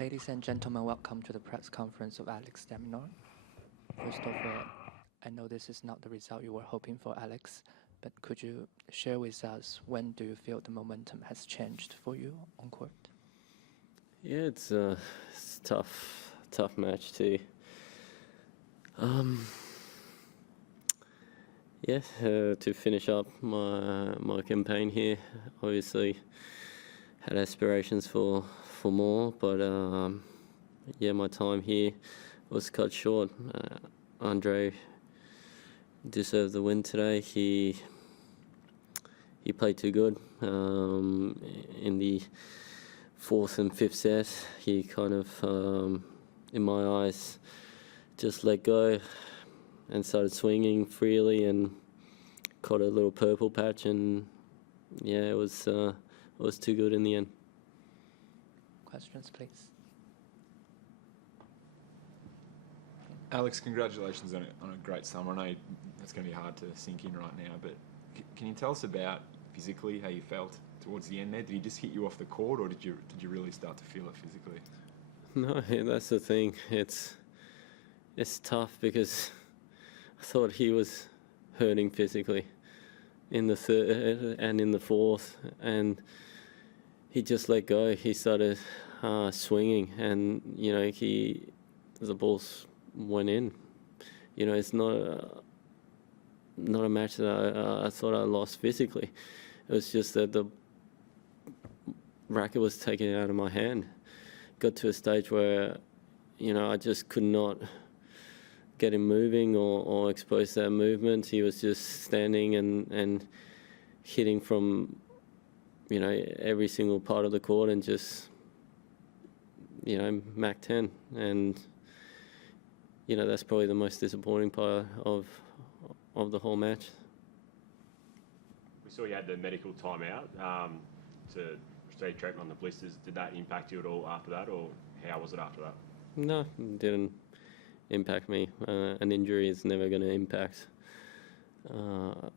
Ladies and gentlemen, welcome to the press conference of Alex de Minaur. First of all, I know this is not the result you were hoping for, Alex, but could you share with us when do you feel the momentum has changed for you on court? Yeah, it's a tough match too. To finish up my campaign here, obviously had aspirations for more, but my time here was cut short. Andrey deserved the win today. He played too good in the fourth and fifth set. He kind of, in my eyes, just let go and started swinging freely and caught a little purple patch, and yeah, it was too good in the end. Questions, please. Alex, congratulations on a great summer. I know it's going to be hard to sink in right now, but can you tell us about physically how you felt towards the end there? Did he just hit you off the court, or did you really start to feel it physically? No, that's the thing. It's tough because I thought he was hurting physically in the third and in the fourth, and he just let go. He started swinging, and the balls went in. It's not a match that I thought I lost physically. It was just that the racket was taken out of my hand. Got to a stage where I just could not get him moving or expose that movement. He was just standing and hitting from every single part of the court and just Mach 10, and that's probably the most disappointing part of the whole match. We saw you had the medical timeout to receive treatment on the blisters. Did that impact you at all after that, or how was it after that? No, it didn't impact me. An injury is never going to impact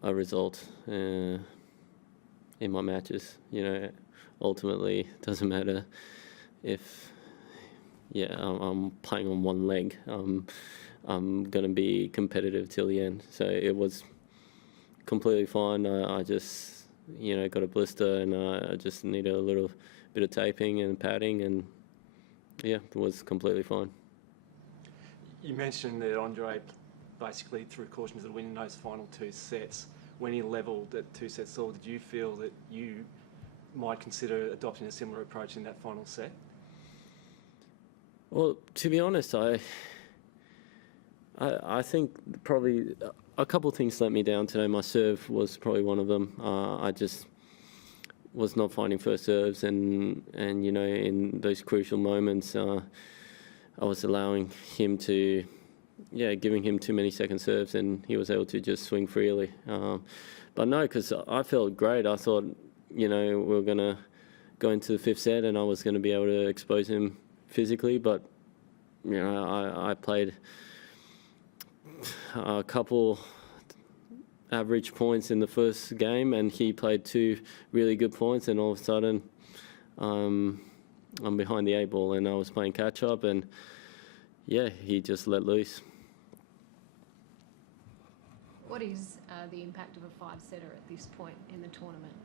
a result in my matches. Ultimately, it doesn't matter if I'm playing on one leg. I'm going to be competitive till the end. So it was completely fine. I just got a blister, and I just needed a little bit of taping and padding, and it was completely fine. You mentioned that Andrey basically threw caution to the wind in those final two sets. When he levelled at 2 sets all, did you feel that you might consider adopting a similar approach in that final set? Well, to be honest, I think probably a couple of things let me down today. My serve was probably one of them. I just was not finding first serves, and in those crucial moments, I was allowing him to, giving him too many second serves, and he was able to just swing freely. But no, because I felt great. I thought, we were going to go into the fifth set and I was going to be able to expose him physically, but, I played a couple average points in the first game, and he played 2 really good points, and all of a sudden, I'm behind the 8 ball, and I was playing catch up, and he just let loose. What is the impact of a 5-setter at this point in the tournament?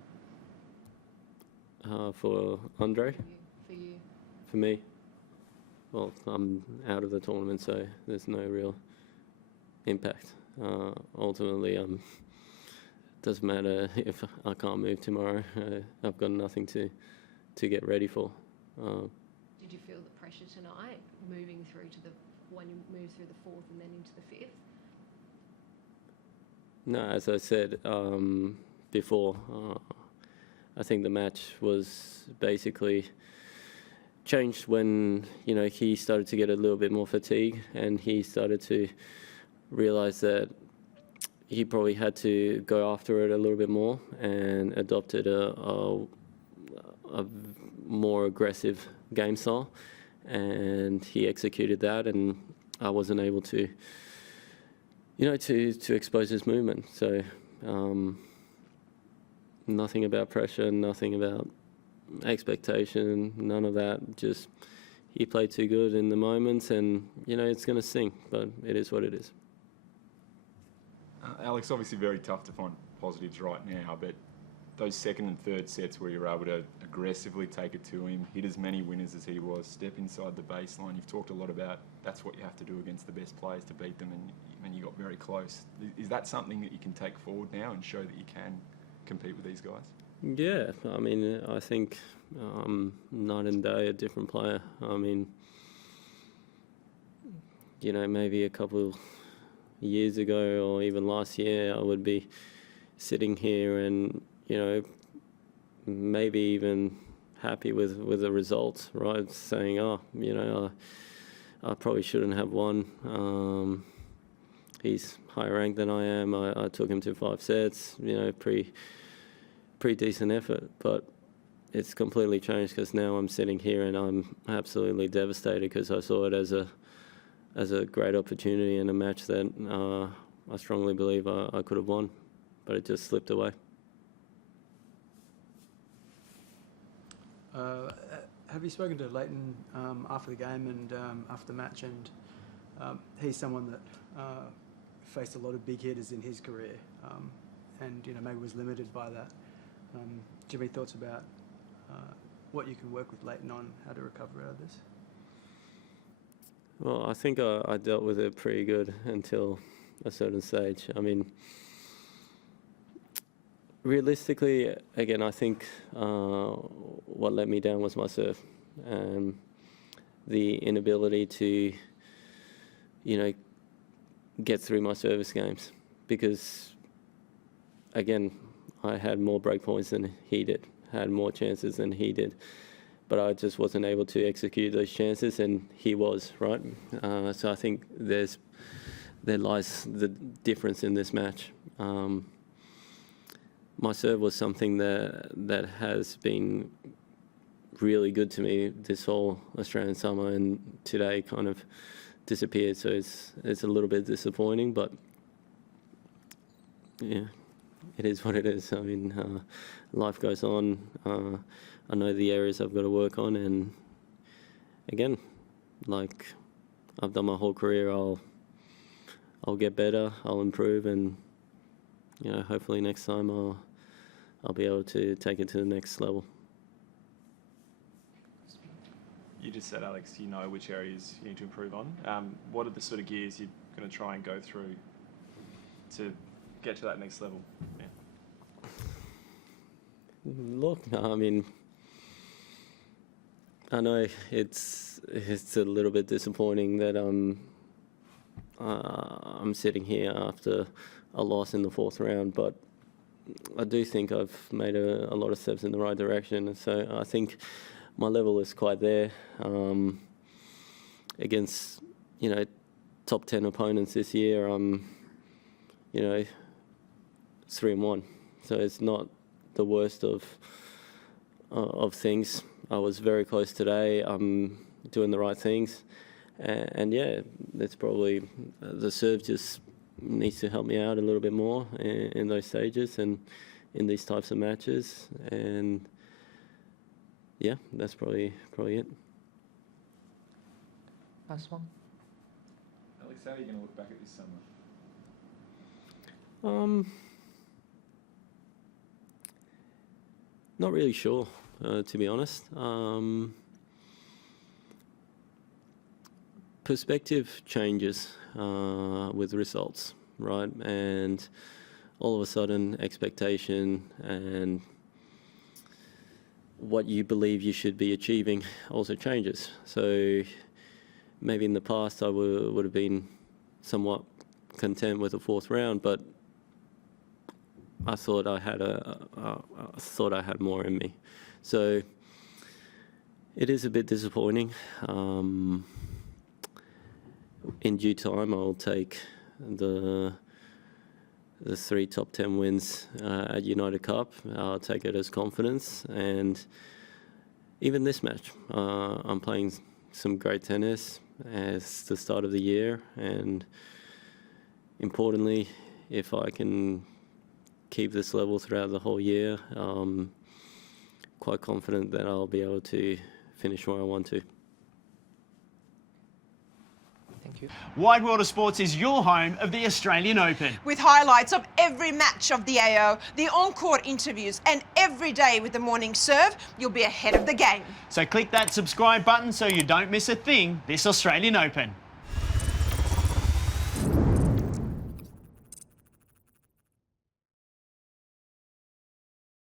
For Andrey? For you? For me? Well, I'm out of the tournament, so there's no real impact. Ultimately, it doesn't matter if I can't move tomorrow. I've got nothing to get ready for. Did you feel the pressure tonight, moving through to when you move through the fourth and then into the fifth? No, as I said before, I think the match was basically changed when he started to get a little bit more fatigue, and he started to realize that he probably had to go after it a little bit more and adopted a more aggressive game style, and he executed that, and I wasn't able to to expose his movement. So nothing about pressure, nothing about expectation, none of that. Just he played too good in the moments, and it's going to sting, but it is what it is. Alex, obviously very tough to find positives right now, but those second and third sets where you're able to aggressively take it to him, hit as many winners as he was, step inside the baseline. You've talked a lot about that's what you have to do against the best players to beat them, and you got very close. Is that something that you can take forward now and show that you can compete with these guys? Yeah, I mean, I think night and day a different player. I mean, maybe a couple years ago or even last year, I would be sitting here and maybe even happy with the results, right? Saying, I probably shouldn't have won. He's higher ranked than I am. I took him to 5 sets, pretty decent effort. But it's completely changed because now I'm sitting here and I'm absolutely devastated because I saw it as a great opportunity and a match that I strongly believe I could have won, but it just slipped away. Have you spoken to Leighton after the game and after the match? And he's someone that faced a lot of big hitters in his career, and maybe was limited by that. Do you have any thoughts about what you can work with Leighton on, how to recover out of this? Well, I think I dealt with it pretty good until a certain stage. I mean, realistically, again, I think what let me down was my serve. The inability to, get through my service games. Because, again, I had more break points than he did, had more chances than he did. But I just wasn't able to execute those chances, and he was, right? So I think there lies the difference in this match. My serve was something that has been really good to me this whole Australian summer, and today kind of disappeared. So it's a little bit disappointing, but yeah, it is what it is. I mean, life goes on. I know the areas I've got to work on, and again, like I've done my whole career, I'll get better, I'll improve, and hopefully next time I'll be able to take it to the next level. You just said, Alex, you know which areas you need to improve on. What are the sort of gears you're going to try and go through to get to that next level? Yeah. Look, I mean, I know it's a little bit disappointing that I'm sitting here after a loss in the 4th round, but I do think I've made a lot of steps in the right direction. So I think my level is quite there against top 10 opponents this year. I'm 3-1, so it's not the worst of things. I was very close today. I'm doing the right things, and yeah, that's probably the serve just needs to help me out a little bit more in those stages and in these types of matches. And yeah, that's probably it. Last one. Alex, how are you going to look back at this summer? Not really sure, to be honest. Perspective changes with results, right? And all of a sudden, expectation and what you believe you should be achieving also changes. So maybe in the past I would have been somewhat content with a 4th round, but I thought I had more in me. So it is a bit disappointing. In due time, I'll take the 3 top 10 wins at United Cup. I'll take it as confidence, and even this match, I'm playing some great tennis as the start of the year, and importantly, if I can keep this level throughout the whole year, quite confident that I'll be able to finish where I want to. Thank you. Wide World of Sports is your home of the Australian Open. With highlights of every match of the AO, the on-court interviews, and every day with the morning serve, you'll be ahead of the game. So click that subscribe button so you don't miss a thing this Australian Open.